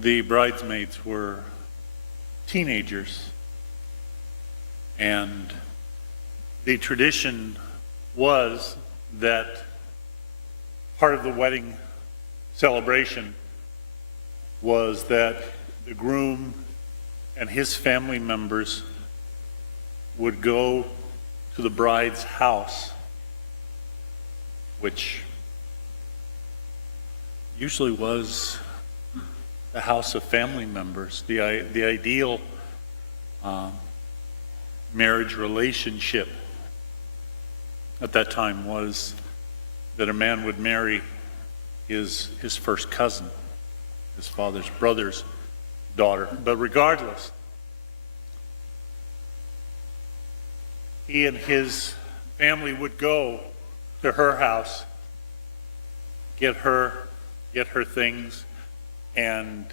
The bridesmaids were teenagers, and the tradition was that part of the wedding celebration was that the groom and his family members would go to the bride's house, which usually was the house of family members. The ideal marriage relationship at that time was that a man would marry his first cousin, his father's brother's daughter. But regardless, he and his family would go to her house, get her things, and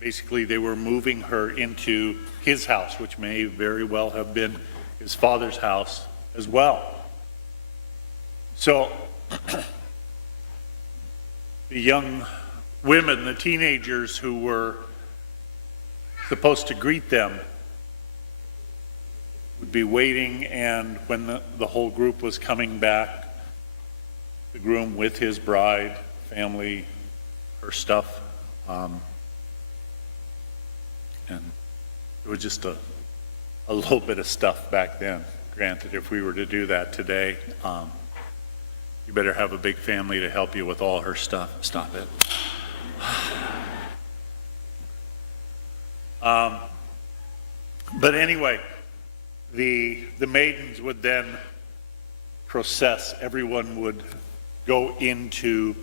basically they were moving her into his house, which may very well have been his father's house as well. So the young women, the teenagers who were supposed to greet them, would be waiting, and when the whole group was coming back, the groom with his bride, family, her stuff, and it was just a little bit of stuff back then. Granted, if we were to do that today, you better have a big family to help you with all her stuff. Stop it. But anyway, the maidens would then process. Everyone would go into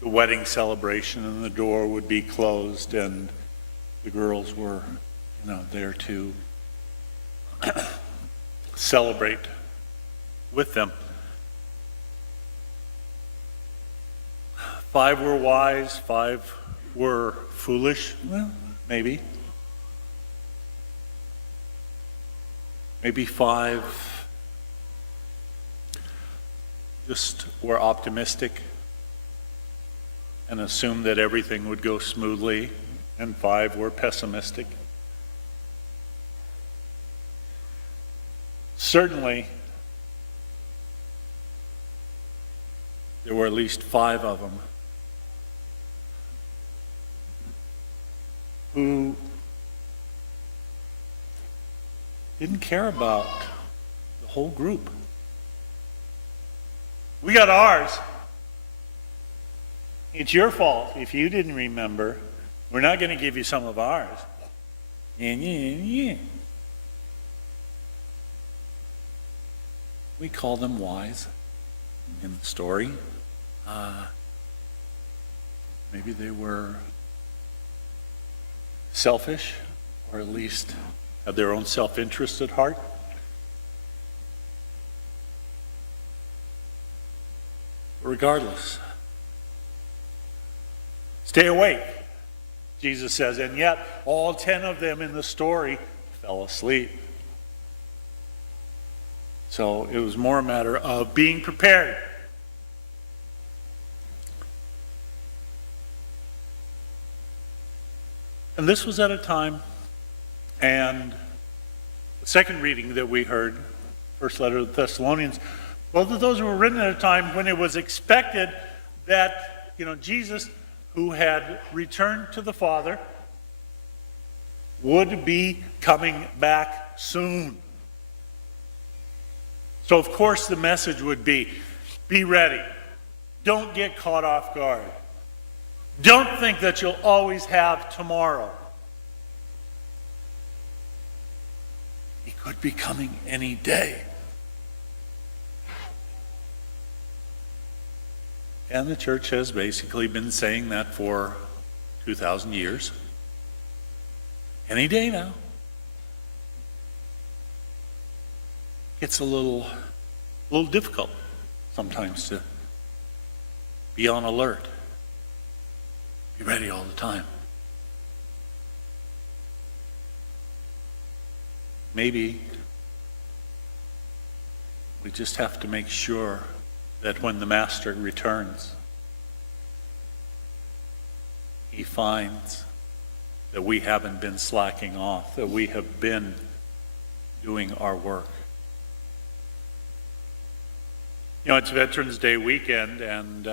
the wedding celebration, and the door would be closed, and the girls were, there to celebrate with them. 5 were wise, 5 were foolish. Well, maybe. Maybe 5 just were optimistic and assumed that everything would go smoothly, and 5 were pessimistic. Certainly, there were at least 5 of them who didn't care about the whole group. We got ours. It's your fault if you didn't remember. We're not going to give you some of ours. We call them wise in the story. Maybe they were selfish, or at least had their own self-interest at heart. Regardless, stay awake, Jesus says, and yet all 10 of them in the story fell asleep. So it was more a matter of being prepared. And this was at a time, and the second reading that we heard, first letter of the Thessalonians, both of those were written at a time when it was expected that, Jesus, who had returned to the Father, would be coming back soon. So of course the message would be ready. Don't get caught off guard. Don't think that you'll always have tomorrow. He could be coming any day. And the church has basically been saying that for 2,000 years. Any day now. It's a little difficult sometimes to be on alert. Be ready all the time. Maybe we just have to make sure that when the Master returns, he finds that we haven't been slacking off, that we have been doing our work. You know, it's Veterans Day weekend, and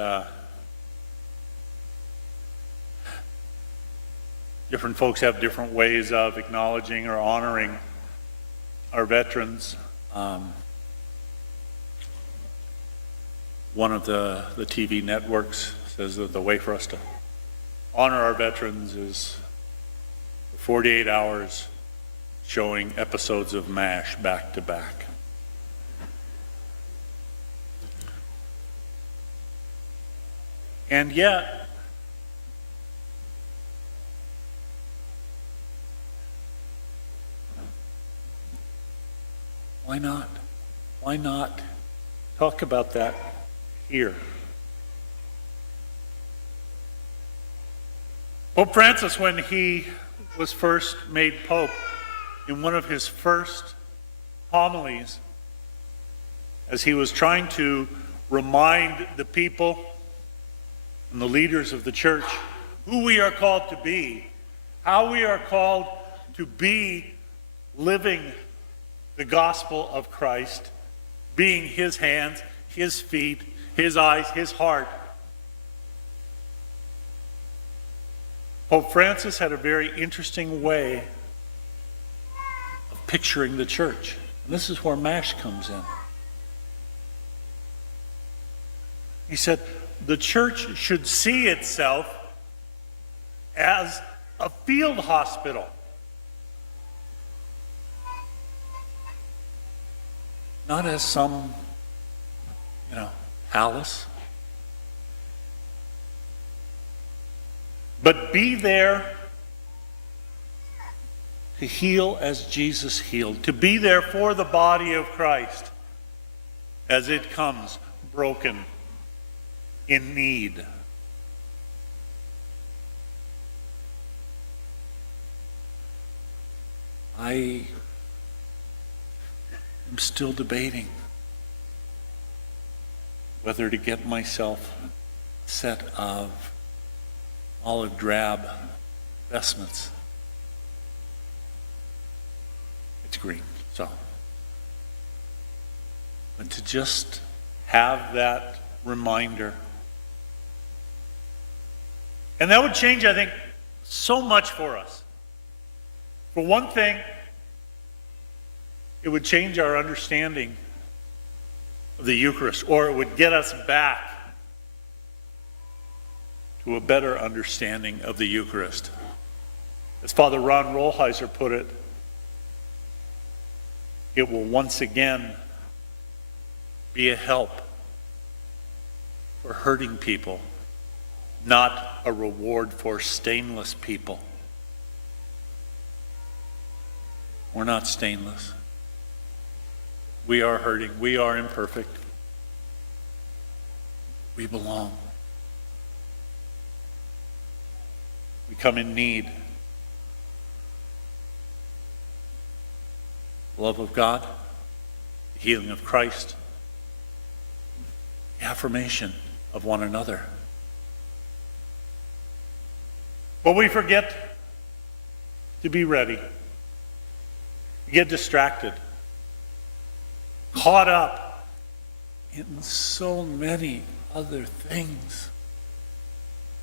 different folks have different ways of acknowledging or honoring our veterans. One of the TV networks says that the way for us to honor our veterans is for 48 hours showing episodes of MASH back to back. And yet, why not? Why not talk about that here? Pope Francis, when he was first made Pope, in one of his first homilies, as he was trying to remind the people and the leaders of the church who we are called to be, how we are called to be living the gospel of Christ, being his hands, his feet, his eyes, his heart. Pope Francis had a very interesting way of picturing the church. And this is where MASH comes in. He said, the church should see itself as a field hospital. Not as some, palace. But be there to heal as Jesus healed. To be there for the body of Christ as it comes broken, in need. I am still debating whether to get myself a set of olive drab vestments. It's green, so. But to just have that reminder. And that would change, I think, so much for us. For one thing, it would change our understanding of the Eucharist, or it would get us back to a better understanding of the Eucharist. As Father Ron Rolheiser put it, it will once again be a help for hurting people, not a reward for stainless people. We're not stainless. We are hurting. We are imperfect. We belong. We come in need. The love of God, the healing of Christ, the affirmation of one another. But we forget to be ready. We get distracted, caught up in so many other things.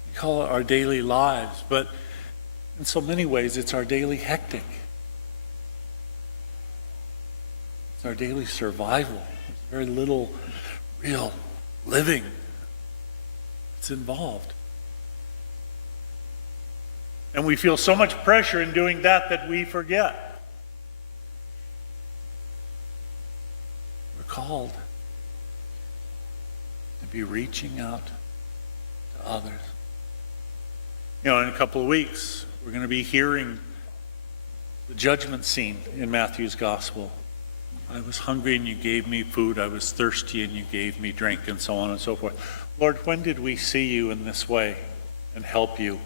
We call it our daily lives, but in so many ways it's our daily hectic. It's our daily survival. There's very little real living that's involved. And we feel so much pressure in doing that we forget. We're called to be reaching out to others. In a couple of weeks, we're going to be hearing the judgment scene in Matthew's Gospel. I was hungry and you gave me food. I was thirsty and you gave me drink, and so on and so forth. Lord, when did we see you in this way and help you?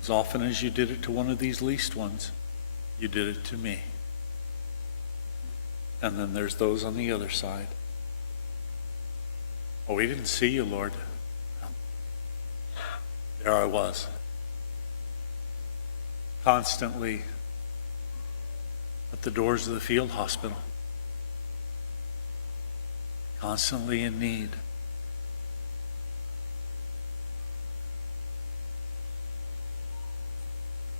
As often as you did it to one of these least ones, you did it to me. And then there's those on the other side. Oh, we didn't see you, Lord. There I was. constantly at the doors of the field hospital, constantly in need.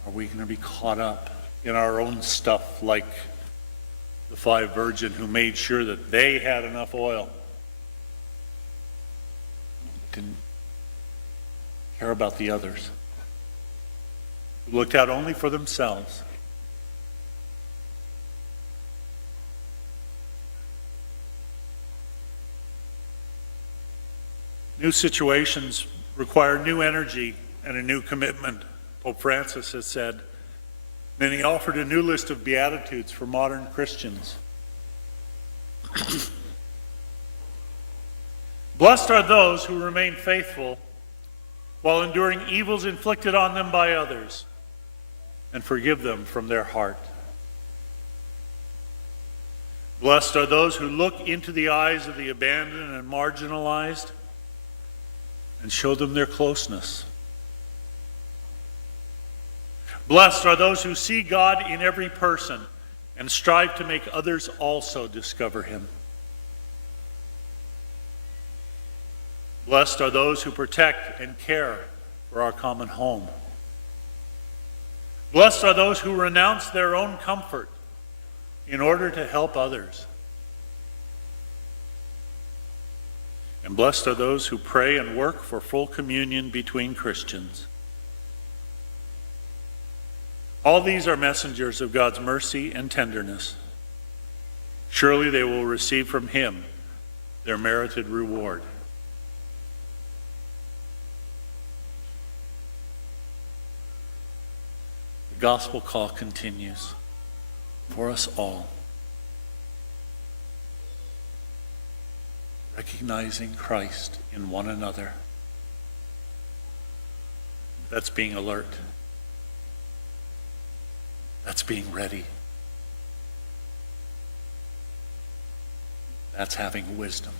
Are we going to be caught up in our own stuff like the five virgins who made sure that they had enough oil? Didn't care about the others. Who looked out only for themselves. New situations require new energy and a new commitment, Pope Francis has said. Then he offered a new list of beatitudes for modern Christians. Blessed are those who remain faithful while enduring evils inflicted on them by others, and forgive them from their heart. Blessed are those who look into the eyes of the abandoned and marginalized and show them their closeness. Blessed are those who see God in every person and strive to make others also discover him. Blessed are those who protect and care for our common home. Blessed are those who renounce their own comfort in order to help others. And blessed are those who pray and work for full communion between Christians. All these are messengers of God's mercy and tenderness. Surely they will receive from him their merited reward. The gospel call continues for us all. Recognizing Christ in one another. That's being alert. That's being ready. That's having wisdom.